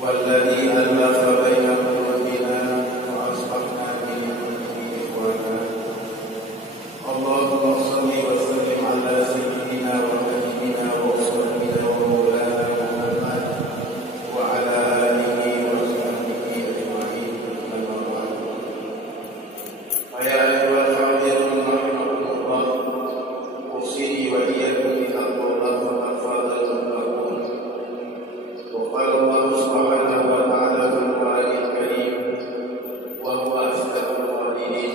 والذي ألف بين قلوبنا فأصبحنا بنعمته إخوانا. اللهم صل وسلم على سيدنا وحبيبنا وأسوتنا ومولانا محمد وعلى آله وصحبه أجمعين. أما بعد، فيا أيها الحاضرون رحمكم الله، أوصيني وإياكم بتقوى الله فقد فاز المتقون. وقال الله سبحانه وتعالى في القرآن الكريم وهو أصدق القائلين: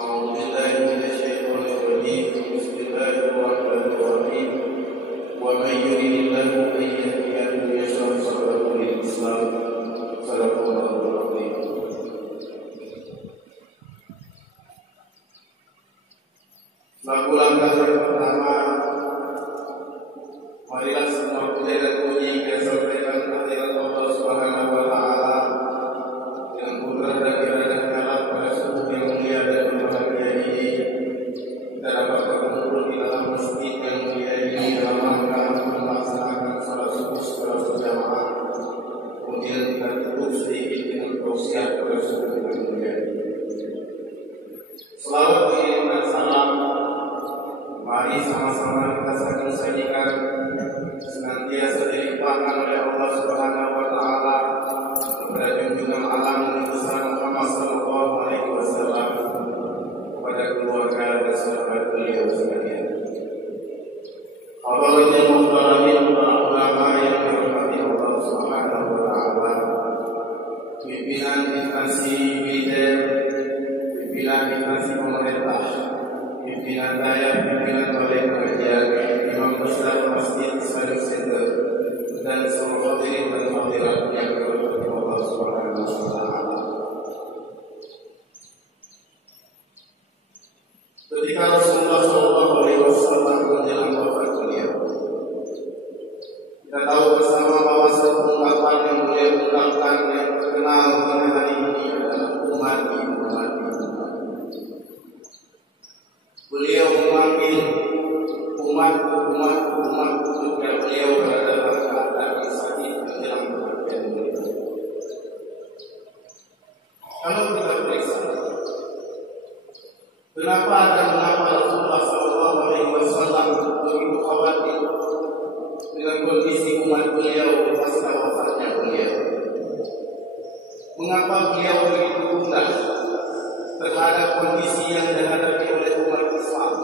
أعوذ بالله من الشيطان الرجيم، بسم الله الرحمن الرحيم. ومن يرد الله أن يهديه يشرح صدره للإسلام. صدق الله العظيم. Selaku langkah yang pertama, marilah semua puja dan puji kita sampaikan kehadirat Allah Subhanahu wa Ta'ala yang kudrat dan iradah pada subuh yang mulia dan berbahagia ini. Kita dapat berkumpul di dalam masjid yang mulia ini dalam rangka melaksanakan salat subuh secara berjamaah. Kemudian kita tutup sedikit dengan tausiah pada subuh yang mulia. Selawat dan salam, mari sama-sama kita sajikan senantiasa dilimpahkan oleh Allah Subhanahu wa Ta'ala kepada junjungan alam besar Muhammad sallallahu alaihi wasallam, kepada keluarga dan sahabat beliau sekalian. Hadirin muhtaramin, para ulama yang dirahmati Allah Subhanahu wa Ta'ala, pimpinan instansi militer, pimpinan instansi pemerintah, pimpinan daya, pimpinan balai pengajian, imam besar masjid Islamic Center, dan seluruh hadirin dan hadirat yang dirahmati Allah Subhanahu wa Ta'ala. Ketika Rasulullah sallallahu alaihi wasallam menjelang wafat beliau, kita tahu bersama bahwa sebuah ungkapan yang beliau ungkapkan yang terkenal pada hari ini adalah umat. Beliau memanggil umat ketika beliau berada dalam keadaan sakit menjelang kematian beliau. Kalau kita periksa, kenapa Rasulullah SAW begitu khawatir dengan kondisi umat beliau pasca wafatnya beliau? Mengapa beliau begitu gundah terhadap kondisi yang dihadapi oleh umat Islam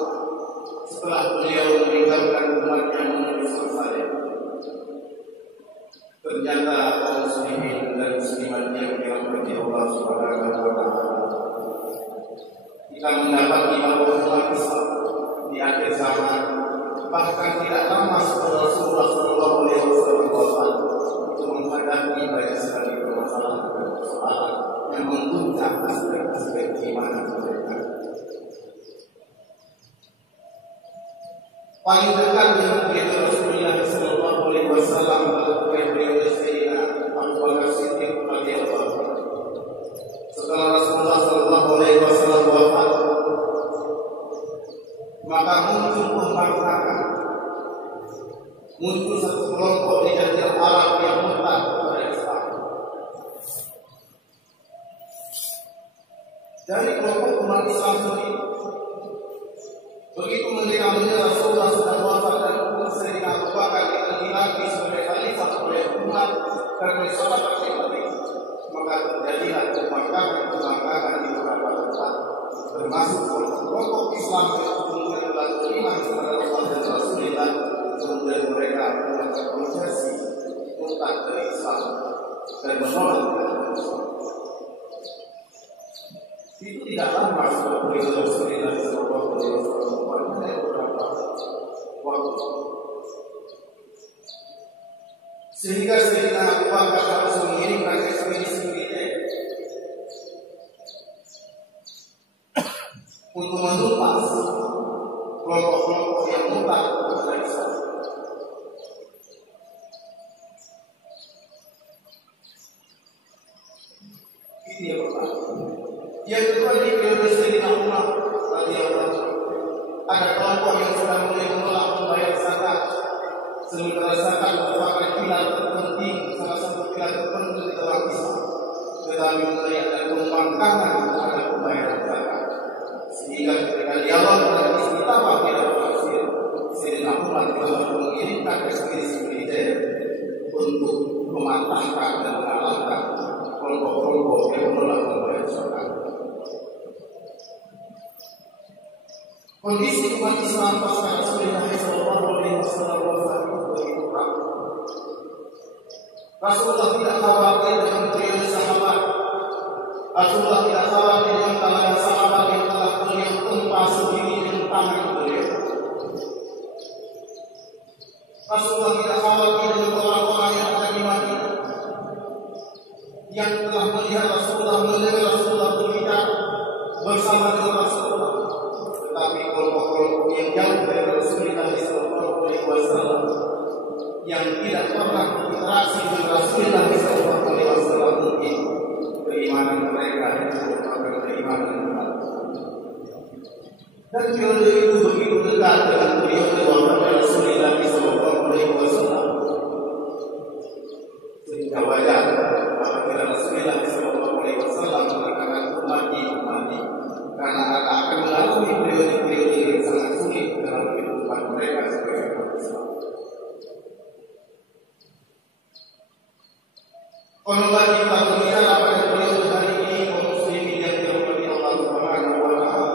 setelah beliau meninggalkan umatnya menuju saleh? Ternyata kaum muslimin dan muslimat yang dirahmati Allah Subhanahu wa Ta'ala, kita mendapati bahwa umat Islam di akhir zaman, bahkan tidak lama setelah Rasulullah sallallahu alaihi wasallam wafat, itu menghadapi banyak sekali permasalahan yang mengguncang aspek-aspek keimanan mereka. Paling dekat dengan kita Rasulullah sallallahu alaihi wasallam adalah beliau Sayyidina Abu Bakar Siddiq radhiyallahu anhu. Setelah Rasulullah sallallahu alaihi wasallam wafat, maka muncul pemberontakan, muncul satu kelompok di Jazirah Arab yang murtad kepada Islam. Dari kelompok umat Islam sendiri, begitu mendengar Rasulullah sudah wafat dan Sayyidina Abu Bakar lagi sebagai khalifah oleh umat dan sahabat yang lain, maka terjadilah kebangkangan di beberapa tempat, termasuk kelompok Islam yang kemudian telah beriman kepada Allah dan Rasulullah, kemudian mereka melakukan konversi murtad dari Islam dan menolak Islam. Itu tidak lama setelah beliau Rasulullah sallallahu alaihi wasallam pada beberapa waktu, sehingga Sayyidina Abu Bakar harus mengirimkan ekspedisi militer untuk menumpas kelompok-kelompok yang murtad kepada Islam. Ini yang pertama. Yang kedua, di periode Sayyidina Umar radhiyallahu anhu, ada kelompok yang sudah mulai menolak membayar zakat, sementara zakat merupakan pilar terpenting, salah satu pilar kami melihat pembangkangan terhadap pembayaran zakat. Sehingga ketika dialog dan istiqamah tidak berhasil, Sayyidina Umar telah mengirimkan ekspedisi militer untuk mematahkan dan mengalahkan kelompok-kelompok yang menolak membayar zakat. Kondisi umat Islam pasca Rasulullah SAW wafat begitu ramai. Rasulullah tidak khawatir dengan periode sahabat. Rasulullah tidak khawatir dengan kalangan sahabat yang telah beliau tempa sendiri dengan tangan beliau. Rasulullah tidak khawatir dengan orang-orang yang ada di Madinah yang telah melihat Rasulullah, mendengar Rasulullah berbicara bersama dengan Rasulullah. Tetapi kelompok-kelompok yang jauh dari Rasulullah SAW yang tidak pernah berinteraksi dengan Rasulullah SAW, mungkin keimanan mereka itu merupakan keimanan benar. Dan periode itu begitu dekat dengan periode wafat Rasulullah SAW, sehingga wajar apabila Rasulullah SAW mengatakan umat-Nya, karena akan melalui periode-periode yang sangat sulit dalam kehidupan mereka sebagai umat Islam. Kalau bagi kita berbicara pada periode hari ini, kaum muslimin yang dirahmati Allah Subhanahu wa Ta'ala,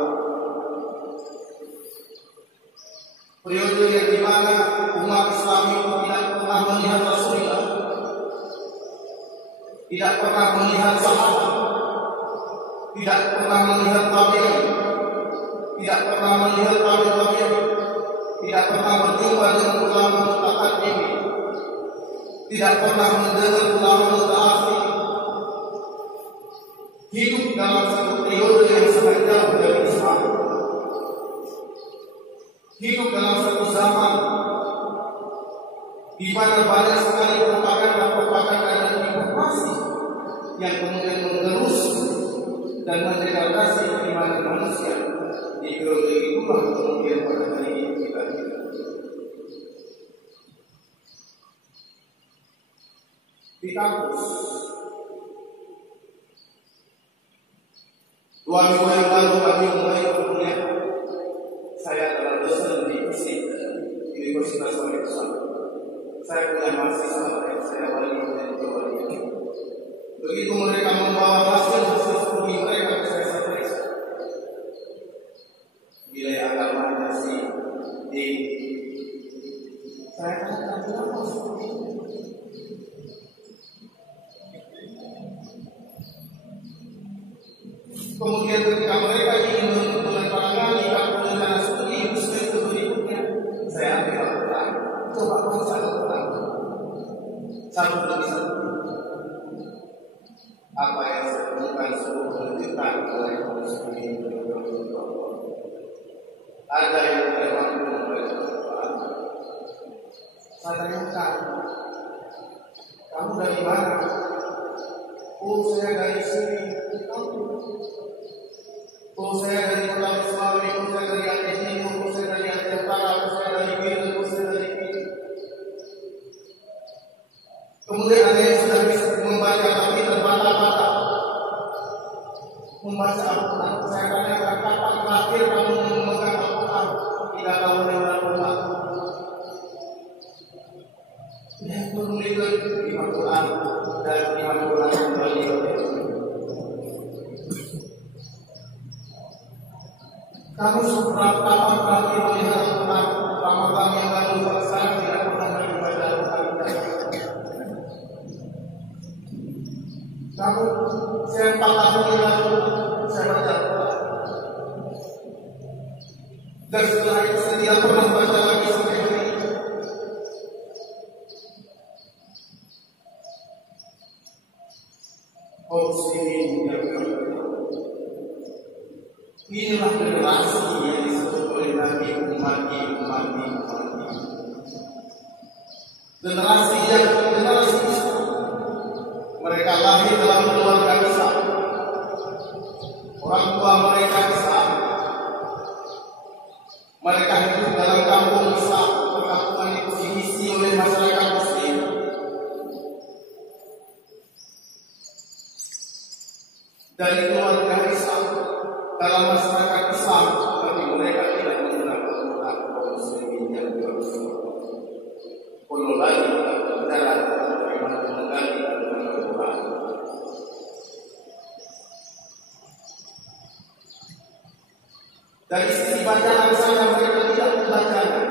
periode yang dimana umat Islam itu tidak pernah melihat Rasulullah, tidak pernah melihat sahabat, tidak pernah melihat tabi'in, tidak pernah melihat tabi'in, tidak pernah berjumpa dengan ulama mutaqaddim, tidak pernah mendengar ulama mutaakhir, hidup dalam satu periode yang sangat jauh dari Islam, hidup dalam satu zaman di mana banyak sekali propaganda dan informasi yang kemudian mengerus dan mendegradasi keimanan manusia. Di periode itulah kemudian pada hari ini kita hidup. Di kampus 2 minggu yang lalu kami mulai kuliah. Saya adalah dosen di FISIP Universitas Malaysia. Saya punya mahasiswa yang saya wali dan wali. Begitu mereka membawa hasil studi mereka, saya periksa nilai agamanya si D. Saya katakan kenapa seperti itu? Kemudian ketika mereka ingin menandatangani rencana studi berikutnya, saya ambil Al-Quran, coba baca Al-Quran satu demi satu. Apa yang saya temukan sungguh menunjukkan oleh muslimin ada yang tidak mampu membaca Al-Quran. Saya tanyakan, kamu dari mana? Oh, saya dari sini. Oh, saya dari Kota Ismail, oh, saya dari Aceh Timur, oh, saya dari Aceh Utara, oh, saya dari Bintang, oh, saya dari Bintang. Kemudian ada yang sudah bisa membaca tapi terbata-bata membaca Al-Quran. Saya tanyakan, kapan terakhir kamu memegang Al-Quran? 3 tahun yang lalu. Dia menulis 5 Quran dan 5 Quran kembali. Kamu seberapa kapan terakhir melihat Al-Quran? Ramadan yang lalu, saya tidak pernah membaca Al-Quran. Kamu 4 tahun yang lalu saya baca Al-Quran. Dan setelah itu saya tidak pernah baca lagi sampai hari ini. Oh, muslimin yang inilah generasi yang disebut oleh Nabi umati. Generasi Islam. Mereka lahir dalam keluarga Islam. Orang tua mereka Islam. Mereka hidup dalam kampung Islam. Perkampungan itu diisi oleh masyarakat Muslim. dari keluarga Islam dalam masyarakat Islam, tapi mereka tidak menggunakan Quran kaum muslimin yang beragama. Perlu lagi berjalan bagaimana menggali dengan Quran. Dari sisi bacaan saja mereka tidak membacanya.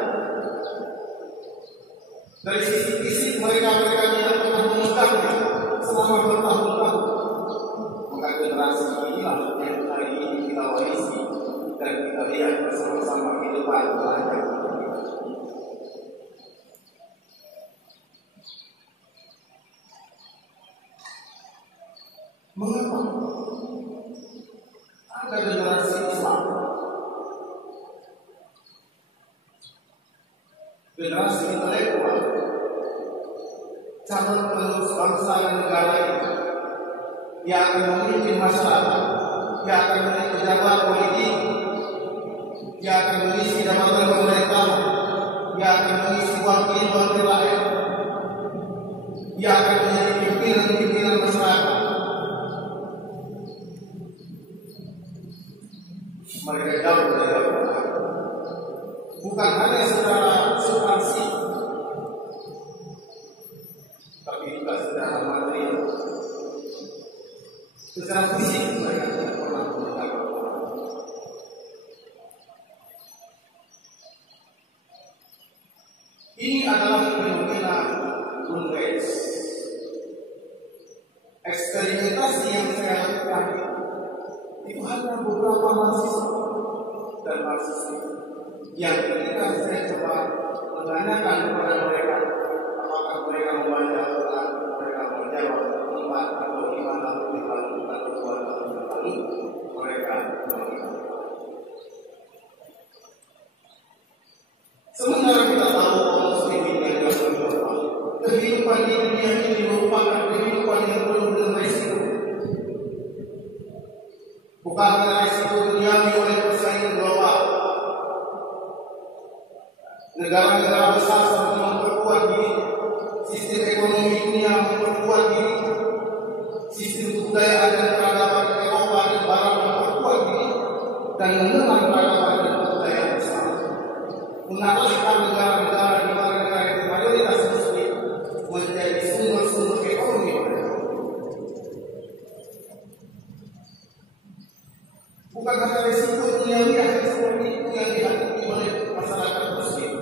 Dari sisi fisik mereka tidak pernah memegangnya selama bertahun-tahun. Maka generasi inilah yang hari ini kita warisi dan kita lihat bersama-sama di depan belajar. Mengapa ada generasi Islam, generasi intelektual, calon penerus bangsa dan negara ini, yang akan memimpin masyarakat, yang akan menjadi pejabat politik, yang akan mengisi jabatan pemerintahan, yang akan mengisi wakil rakyat, yang akan menjadi pimpinan masyarakat. Mereka jauh dari Al-Quran, bukan hanya secara substansi, tapi juga secara material, secara fisik mereka tidak pernah mendengar Al-Quran. Ini adalah fenomena Bundes. Eksperimentasi yang saya lakukan itu hanya beberapa mahasiswa dan mahasiswi yang ketika saya coba menanyakan kepada mereka apakah mereka membaca Al-Quran, mereka menjawab 4 atau 5 tahun yang lalu atau 2 tahun yang lalu, mereka menjawab. Sementara kita tahu kaum muslimin yang beragama, kehidupan di dunia ini merupakan kehidupan yang penuh dengan resiko. Bukan hanya resiko duniawi oleh persaingan global. Negara-negara besar semakin memperkuat diri, sistem ekonomi dunia memperkuat diri, sistem kebudayaan dan peradaban Eropa dan Barat memperkuat diri dan mengenang peradaban dan kebudayaan besar, mengalahkan negara-negara di mana negara yang mayoritas muslim menjadi sumber-sumber ekonomi. Bukan hanya risiko duniawi seperti itu yang dihadapi oleh masyarakat muslim,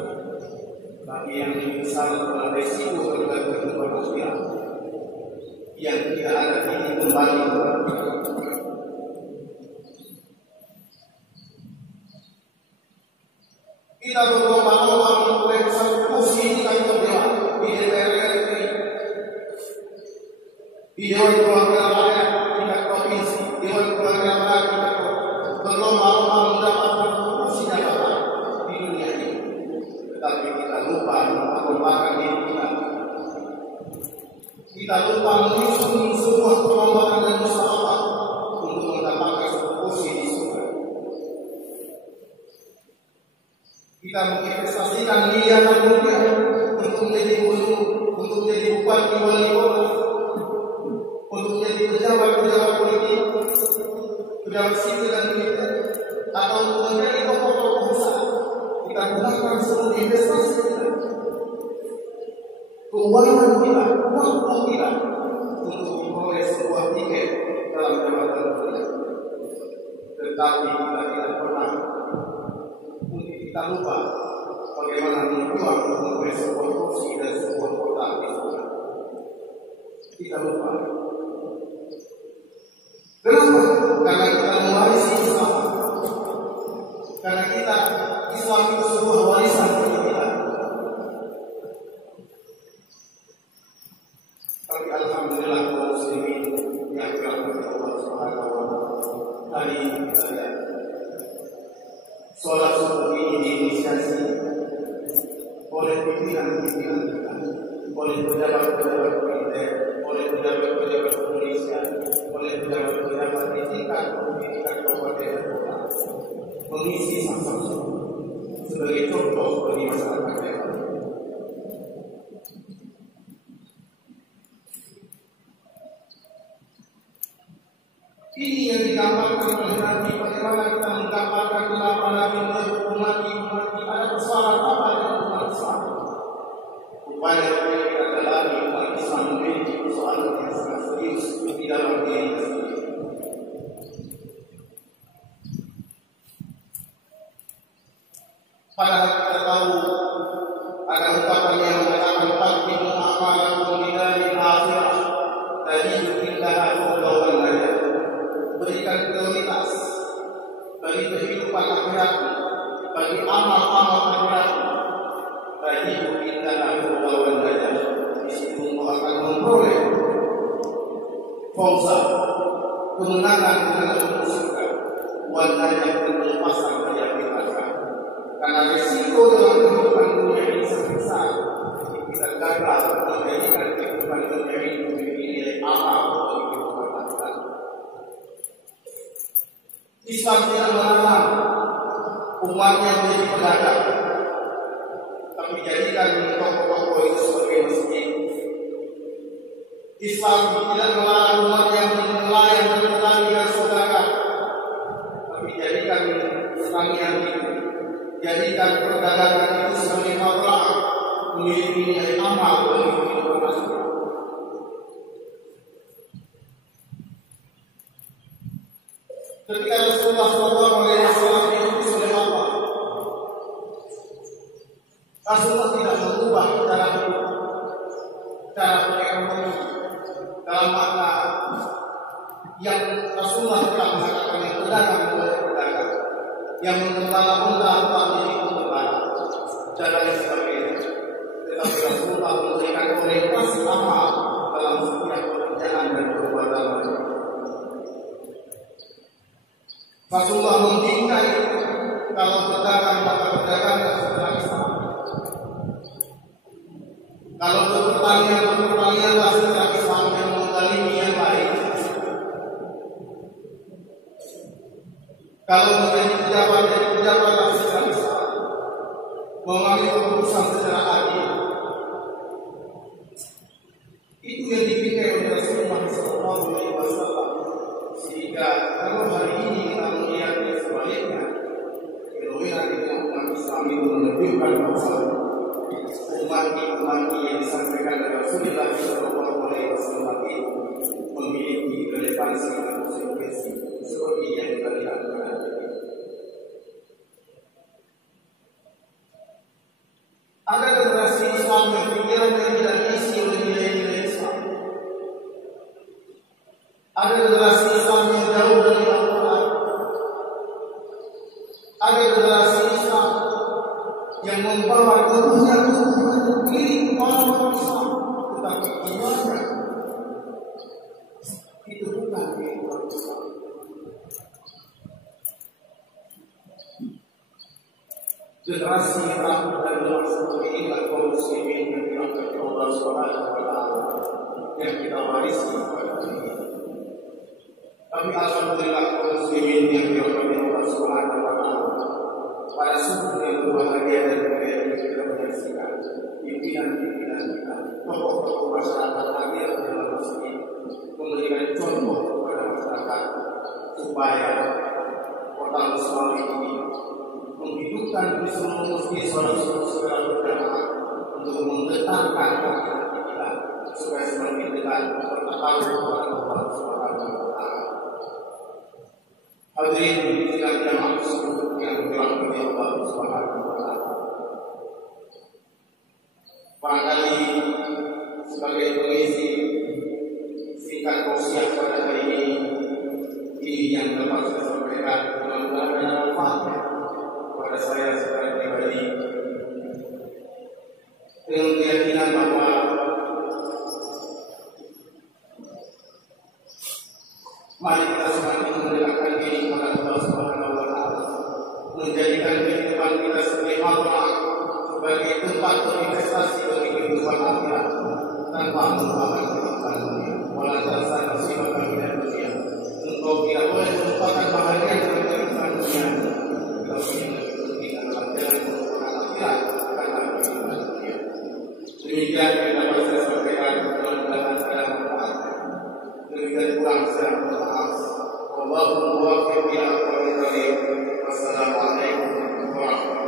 tapi yang lebih besar adalah risiko terhadap kehidupan akhirat yang tidak ada ini kembali. Kita berlomba-lomba memulai satu kursi kita berdua di DPR RI, di Dewan Perwakilan Rakyat tingkat provinsi, Dewan Perwakilan Rakyat tingkat berlomba-lomba mendapatkan kursi jabatan di dunia ini. Tetapi kita lupa mengorbankan diri kita. Kita lupa mengusung sebuah perlombaan dan musyawarah untuk mendapatkan satu kursi di surga. Kita menginvestasikan miliaran rupiah untuk menjadi gubernur, untuk menjadi bupati wali kota, untuk menjadi pejabat-pejabat politik, pejabat sipil dan militer, atau untuk menjadi tokoh-tokoh besar. Kita gunakan seluruh investasi kita, keuangan kita, waktu kita untuk memperoleh sebuah tiket dalam jabatan politik. Tetapi kita tidak pernah, kita lupa bagaimana berjuang untuk memperoleh sebuah kursi dan sebuah kota di surga. Kita lupa. Kenapa? Karena kita mewarisi Islam. Karena kita Islam itu sebuah warisan bagi kita. Tapi alhamdulillah kaum muslimin yang dirahmati Allah Subhanahu wa taala. Hari ini kita lihat sholat subuh ini diinisiasi oleh pimpinan-pimpinan kita, oleh pejabat-pejabat militer, oleh pejabat-pejabat kepolisian, oleh pejabat-pejabat di tingkat pendidikan kabupaten dan kota, mengisi masa sebagai contoh bagi masyarakat yang lain. Ini yang digambarkan oleh Nabi, bagaimana kita menggambarkan kenapa Nabi umat ada persoalan apa dengan umat Islam. Upaya kita dalami umat Islam memiliki persoalan yang sangat serius di dalam diri sendiri. Padahal kita tahu ada ungkapan yang mengatakan qaddimu a'malakum lidari akhirah tajidu indaha fawdawan najah. Berikan prioritas bagi kehidupan akhirat, bagi amal-amal akhirat, tajidu indaha fawdawan najah. Di situ engkau akan memperoleh fawza, kemenangan dengan surga, wan najah dan kelepaskan dari api neraka. Karena risiko dalam kehidupan dunia ini sangat besar. Kita gagal menjadikan kehidupan dunia ini memiliki nilai amal bagi kehidupan akhirat. Islam tidak melarang umatnya menjadi pedagang, tapi jadikan toko-toko itu sebagai masjid. Islam tidak melarang umatnya menjadi nelayan dan petani dan saudara, tapi jadikan pertanian itu, jadikan perdagangan itu sebagai madrasah, memiliki nilai amal bagi kehidupan akhirat. Ketika Rasulullah SAW diutus oleh Allah, Rasulullah tidak mengubah cara hidup, cara berekonomi dalam makna yang Rasulullah telah mengatakan yang pedagang boleh berdagang, yang menggembala unta menjadi penggembala, dan lain sebagainya. Tetapi Rasulullah memberikan orientasi amal dalam setiap pekerjaan dan perbuatan. Rasulullah membingkai kalau berdagang maka berdagang secara Islam. Kalau berpertanianlah secara Islam yang menzalimi yang lain. Kalau menjadi pejabatlah secara Islam, mengambil keputusan secara adil. Itu yang dipikir oleh Rasulullah SAW. Sehingga kalau hari ini kita melihat sebaliknya, fenomena di umat Islam itu menunjukkan bahwa umat yang disampaikan oleh Rasulullah SAW itu memiliki relevansi dan konsekuensi seperti yang kita lihat. Ada generasi Islam yang pikirannya tidak diisi oleh nilai-nilai Islam. Ada generasi Islam yang jauh dari Al-Quran. Ada generasi Islam yang membawa tubuhnya diri orang Islam, tetapi imannya itu bukan kehidupan Islam. Generasi yang rapuh dan lemah seperti inilah kaum muslimin yang dirahmati Allah Subhanahu wa Ta'ala yang kita warisi kepada kita. Kami alhamdulillah kaum muslimin yang dirahmati Allah Subhanahu wa Ta'ala, pada suku yang berbahagia dan mulia yang kita menyaksikan pimpinan-pimpinan kita, tokoh-tokoh masyarakat hadir dalam masjid memberikan contoh kepada masyarakat supaya kota Mesrawi ini menghidupkan di seluruh masjid saudara-saudara berjamaah untuk menggetarkan hati kita supaya semakin dekat bertakabur kepada Allah Subhanahu wa Ta'ala. Hadirin sidang jamaah yang dirahmati Allah Subhanahu wa Ta'ala. Barangkali sebagai pengisi singkat tausiah pada hari ini yang dapat saya sampaikan mudah-mudahan ada manfaatnya kepada saya sebagai pribadi, dengan keyakinan bahwa mari kita semakin mendekatkan diri kepada Allah Subhanahu wa Ta'ala, menjadikan kehidupan kita sebagai madrasah, sebagai tempat berinvestasi bagi kehidupan akhirat tanpa melupakan kehidupan dunia. Wala tansa nasibaka minad dunya. Engkau tidak boleh melupakan bahagian dari kehidupan dunia. Tapi yang lebih penting adalah jalan kehidupan akhirat karena kehidupan dunia. Demikian yang dapat saya sampaikan, mudah-mudahan saya manfaatkan. Demikian kurang saya mohon maaf. Allahumma waffiq ila aqwamit thariq. Wassalamualaikum warahmatullahi wabarakatuh.